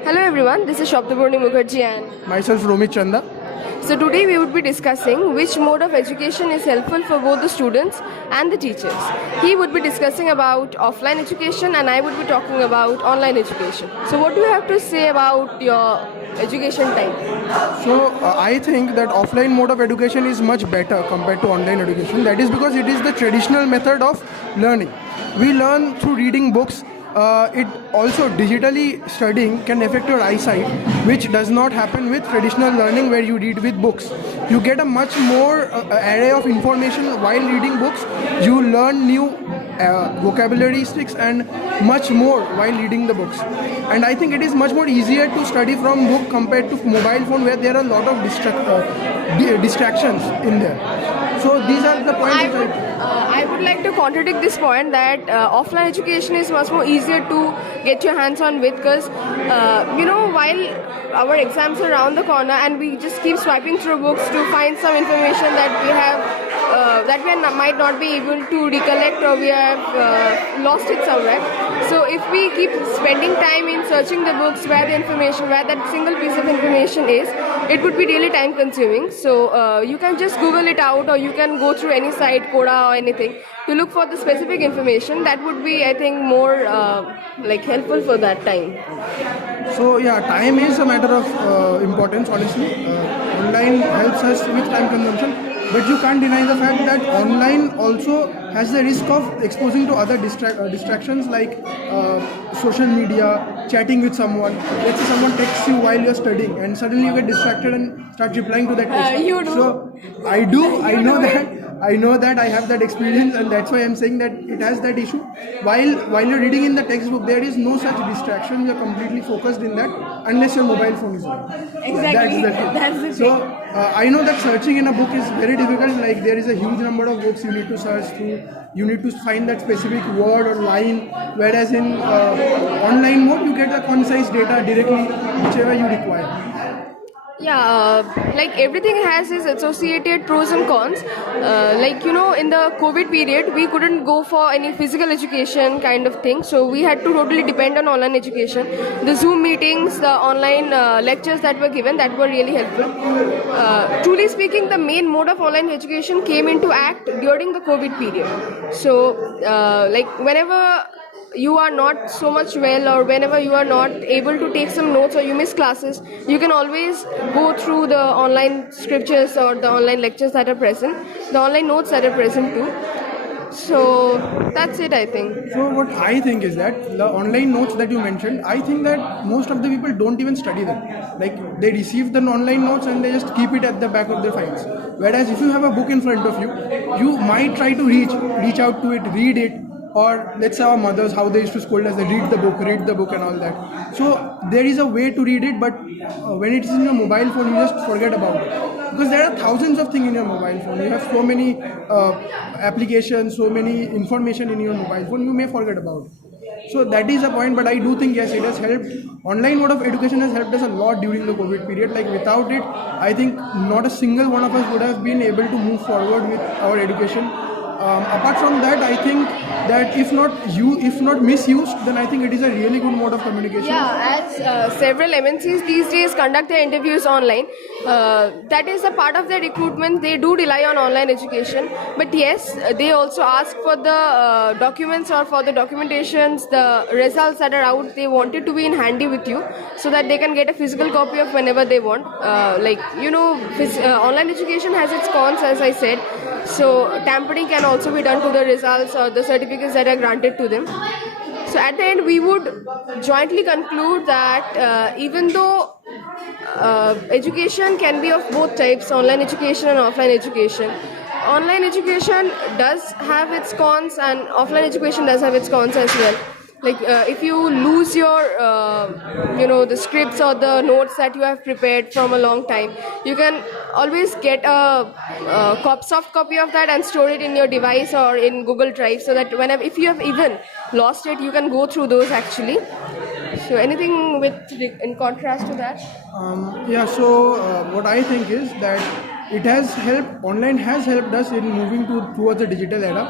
Hello everyone, this is Shobdapurni Mukherjee and Myself, Romit Chanda. so today we would be discussing which mode of education is helpful for both the students and the teachers. He would be discussing about offline education and I would be talking about online education. So what do you have to say about your education time? I think that offline mode of education is much better compared to online education. That is because it is the traditional method of learning. We learn through reading books. It also digitally studying can affect your eyesight, which does not happen with traditional learning where you read with books. You get a much more array of information while reading books. You learn new vocabulary sticks and much more while reading the books. And I think it is much more easier to study from book compared to mobile phone where there are a lot of distractions in there. So these are the points. I would like to contradict this point that offline education is much more easier to get your hands on with because while our exams are around the corner and we just keep swiping through books to find some information that we have might not be able to recollect or we have lost it somewhere. So if we keep spending time in searching the books where that single piece of information is, it would be really time consuming. So you can just Google it out or you can go through any site, Coda or anything to look for the specific information. That would be, I think, more helpful for that time. So yeah, time is a matter of importance. Honestly, online helps us with time consumption. But you can't deny the fact that online also has the risk of exposing to other distractions like social media, chatting with someone. Let's say someone texts you while you're studying and suddenly you get distracted and start replying to that text. You do. So I do. I know that I have that experience and that's why I'm saying that it has that issue. While you're reading in the textbook, there is no such distraction. You're completely focused in that unless your mobile phone is on. Exactly. That's the thing. So I know that searching in a book is very difficult. Like there is a huge number of books you need to search through. You need to find that specific word or line. Whereas in online mode, you get the concise data directly, whichever you require. Yeah, everything has its associated pros and cons. In the COVID period, we couldn't go for any physical education kind of thing, so we had to totally depend on online education. The Zoom meetings, the online lectures that were given, that were really helpful. Truly speaking, the main mode of online education came into act during the COVID period. So, whenever you are not so much well or whenever you are not able to take some notes or you miss classes, you can always go through the online scriptures or the online lectures that are present, the online notes that are present too. So that's it, I think. So what I think is that the online notes that you mentioned, I think that most of the people don't even study them. Like they receive the online notes and they just keep it at the back of their files. Whereas if you have a book in front of you, you might try to reach out to it, read it. Or let's say our mothers, how they used to scold us, they read the book and all that. So there is a way to read it, but when it is in your mobile phone, you just forget about it. Because there are thousands of things in your mobile phone. You have so many applications, so many information in your mobile phone, you may forget about it. So that is a point, but I do think yes, it has helped. Online mode of education has helped us a lot during the COVID period. Like without it, I think not a single one of us would have been able to move forward with our education. Apart from that, I think that if not misused, then I think it is a really good mode of communication. Yeah, as several MNCs these days conduct their interviews online, that is a part of their recruitment. They do rely on online education, but yes, they also ask for the documents or for the documentations, the results that are out. They want it to be in handy with you so that they can get a physical copy of whenever they want. Online education has its cons, as I said. So tampering can also be done to the results or the certificates that are granted to them. So at the end, we would jointly conclude that even though education can be of both types, online education and offline education, online education does have its cons and offline education does have its cons as well. If you lose your the scripts or the notes that you have prepared from a long time, you can always get a soft copy of that and store it in your device or in Google Drive, so that if you have even lost it, you can go through those actually. So anything in contrast to that? What I think is that online has helped us in moving towards the digital era.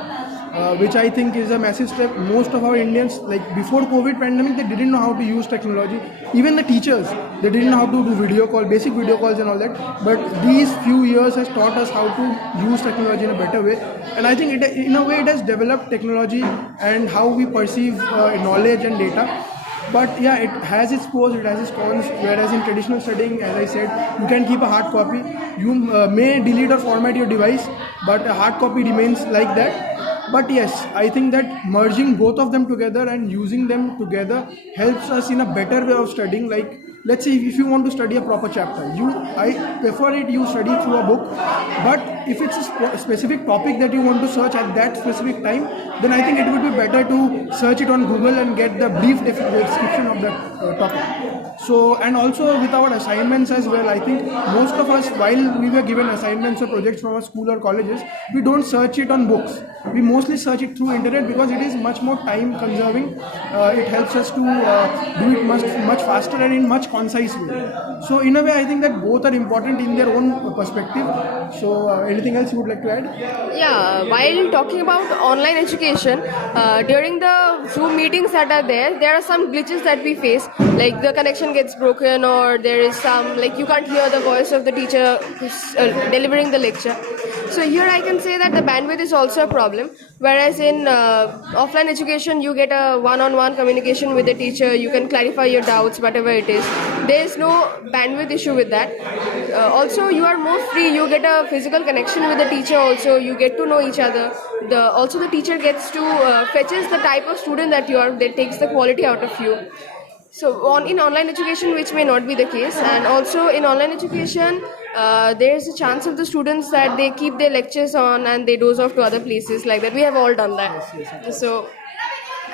which I think is a massive step. Most of our Indians, like before COVID pandemic, they didn't know how to use technology. Even the teachers, they didn't know how to do video call, basic video calls and all that. But these few years has taught us how to use technology in a better way. And I think it, in a way, it has developed technology and how we perceive knowledge and data. But yeah, it has its pros, it has its cons. Whereas in traditional studying, as I said, you can keep a hard copy. You may delete or format your device, but a hard copy remains like that. But yes, I think that merging both of them together and using them together helps us in a better way of studying. Like, let's say if you want to study a proper chapter, I prefer it you study through a book. But if it's a specific topic that you want to search at that specific time, then I think it would be better to search it on Google and get the brief description of that topic. So, and also with our assignments as well, I think most of us, while we were given assignments or projects from our school or colleges, we don't search it on books. We mostly search it through internet because it is much more time consuming. It helps us to do it much faster and in much concise way. So in a way, I think that both are important in their own perspective. So anything else you would like to add? Yeah, while talking about online education, during the Zoom meetings that are there are some glitches that we face, like the connection gets broken, or there is some, like, you can't hear the voice of the teacher who's delivering the lecture. So here I can say that the bandwidth is also a problem, whereas in offline education you get a one-on-one communication with the teacher, you can clarify your doubts, whatever it is. There is no bandwidth issue with that. Also, you are more free, you get a physical connection with the teacher also, you get to know each other. Also the teacher gets to fetches the type of student that you are, that takes the quality out of you. So in online education, which may not be the case, and also in online education, there is a chance of the students that they keep their lectures on and they doze off to other places like that. We have all done that. So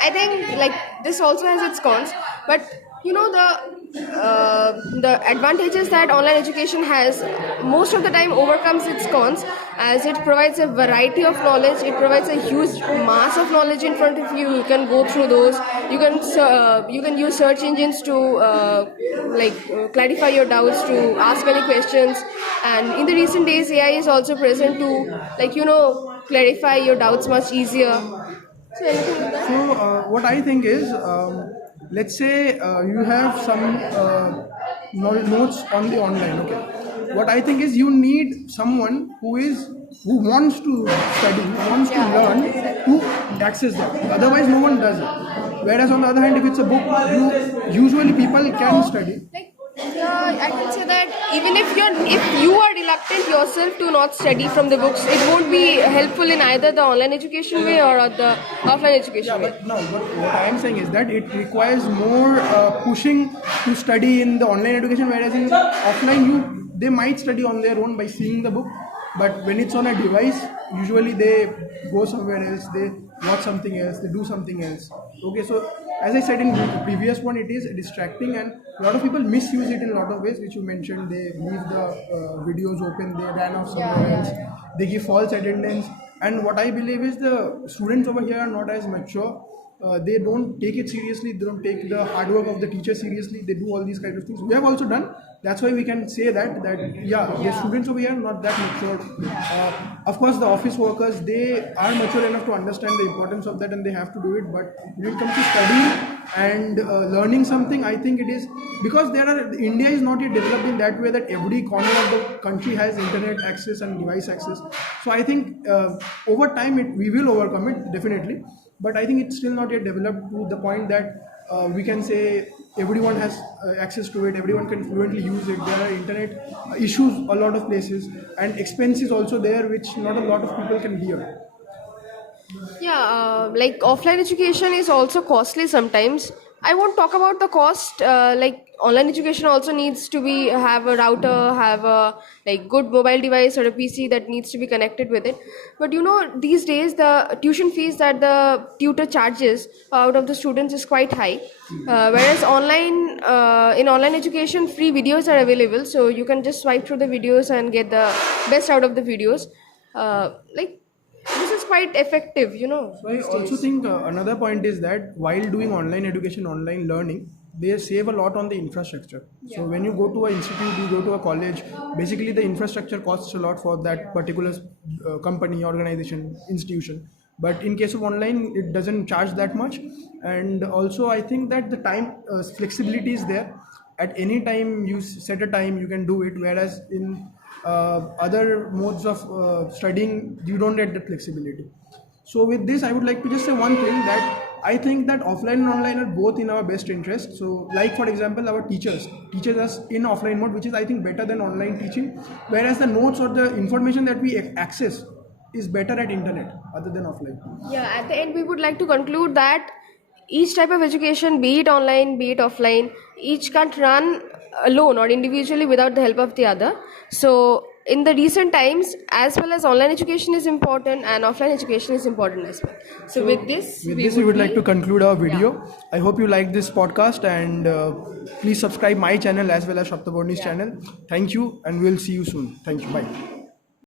I think like this also has its cons, but you know the advantages that online education has most of the time overcomes its cons, as it provides a variety of knowledge. It provides a huge mass of knowledge in front of you. You can go through those. You can use search engines to clarify your doubts, to ask any questions. And in the recent days, AI is also present to clarify your doubts much easier. So anything like that? So what I think is, let's say you have some notes on the online. Okay, what I think is you need someone who wants to study, who wants to learn, to access that. Otherwise, no one does it. Whereas on the other hand, if it's a book, usually people can study. I can say that even if you are reluctant yourself to not study from the books, it won't be helpful in either the online education way or the offline education way. But what I am saying is that it requires more pushing to study in the online education, whereas in offline, they might study on their own by seeing the book. But when it's on a device, usually they go somewhere else, they watch something else, they do something else. Okay, so as I said in the previous one, it is distracting, and a lot of people misuse it in a lot of ways, which you mentioned. They leave the videos open, they ran off somewhere else, they give false attendance. And what I believe is the students over here are not as mature. They don't take it seriously, they don't take the hard work of the teacher seriously, they do all these kind of things. We have also done. That's why we can say that the students over here are not that mature. Of course, the office workers, they are mature enough to understand the importance of that and they have to do it. But when it comes to studying and learning something, I think it is because India is not yet developed in that way that every corner of the country has internet access and device access. So I think over time we will overcome it, definitely. But I think it's still not yet developed to the point that we can say everyone has access to it, everyone can fluently use it. There are internet issues a lot of places, and expense is also there, which not a lot of people can bear. Yeah, like offline education is also costly sometimes. I won't talk about the cost. Like online education also needs to have a router, have a good mobile device or a PC that needs to be connected with it. But these days the tuition fees that the tutor charges out of the students is quite high. Whereas in online education, free videos are available, so you can just swipe through the videos and get the best out of the videos. This is quite effective, So I also think another point is that while doing online education, online learning, they save a lot on the infrastructure. So when you go to an institute, you go to a college, basically the infrastructure costs a lot for that particular company, organization, institution. But in case of online, it doesn't charge that much. And also, I think that the time flexibility is there. At any time, you set a time, you can do it. Whereas in other modes of studying, you don't get that flexibility. So with this, I would like to just say one thing, that I think that offline and online are both in our best interest. So like for example, our teachers teaches us in offline mode, which is I think better than online teaching. Whereas the notes or the information that we access is better at internet other than offline. Yeah, at the end, we would like to conclude that each type of education, be it online, be it offline, each can't run alone or individually without the help of the other. So, in the recent times, as well as online education is important and offline education is important as well. So, with this, we would like to conclude our video. I hope you like this podcast, and please subscribe my channel as well as Shaptaborni's channel. Thank you, and we'll see you soon. Thank you. Bye.